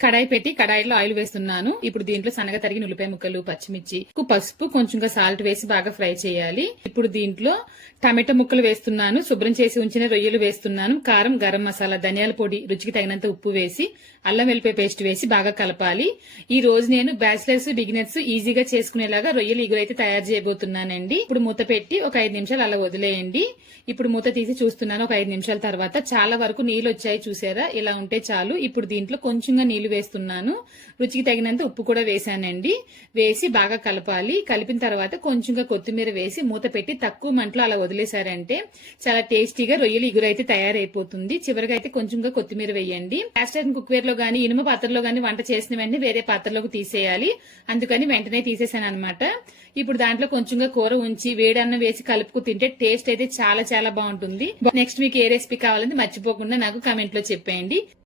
కడాయి పెట్టి కడాయిలో ఆయిల్ వేస్తున్నాను. ఇప్పుడు దీంట్లో సన్నగా తరిగిన ఉల్లిపాయ ముక్కలు, పచ్చిమిర్చి, పసుపు, కొంచెంగా సాల్ట్ వేసి బాగా ఫ్రై చేయాలి. ఇప్పుడు దీంట్లో టమాటో ముక్కలు వేస్తున్నాను. శుభ్రం చేసి ఉంచిన రొయ్యలు వేస్తున్నాను. కారం, గరం మసాలా, ధనియాల పొడి, రుచికి తగినంత ఉప్పు వేసి అల్లం వెల్లిపాయ పేస్ట్ వేసి బాగా కలపాలి. ఈ రోజు నేను బ్యాచిలర్స్, బిగినర్స్ ఈజీగా చేసుకునేలాగా రొయ్యలు ఇగురు అయితే తయారు చేయబోతున్నానండి. ఇప్పుడు మూత పెట్టి ఒక 5 నిమిషాలు అలా వదిలేయండి. ఇప్పుడు మూత తీసి చూస్తున్నాను. ఒక 5 నిమిషాల తర్వాత చాలా వరకు నీళ్లు వచ్చాయి, చూసారా? ఇలా ఉంటే చాలు. ఇప్పుడు దీంట్లో కొంచెంగా నీళ్లు వేస్తున్నాను. రుచికి తగినంత ఉప్పు కూడా వేసానండి. వేసి బాగా కలపాలి. కలిపిన తర్వాత కొంచెంగా కొత్తిమీర వేసి మూత పెట్టి తక్కువ మంటలో అలా వదిలేశారంటే చాలా టేస్టీగా రొయ్యలు ఇగురు అయితే తయారైపోతుంది. చివరిగా అయితే కొంచెంగా కొత్తిమీర వేయండి. క్యాస్ట్ ఐరన్ కుక్వేర్ లో గానీ, ఇనుమ పాత్రలో గానీ వంట చేసిన వెంటనే వేరే పాత్రలోకి తీసేయాలి. అందుకని వెంటనే తీసేసాను అనమాట. ఇప్పుడు దాంట్లో కొంచెంగా కూర ఉంచి వేడన్నం వేసి కలుపుకు తింటే టేస్ట్ అయితే చాలా చాలా బాగుంటుంది. నెక్స్ట్ మీకు ఏ రెసిపీ కావాలని మర్చిపోకుండా నాకు కామెంట్ లో చెప్పేయండి.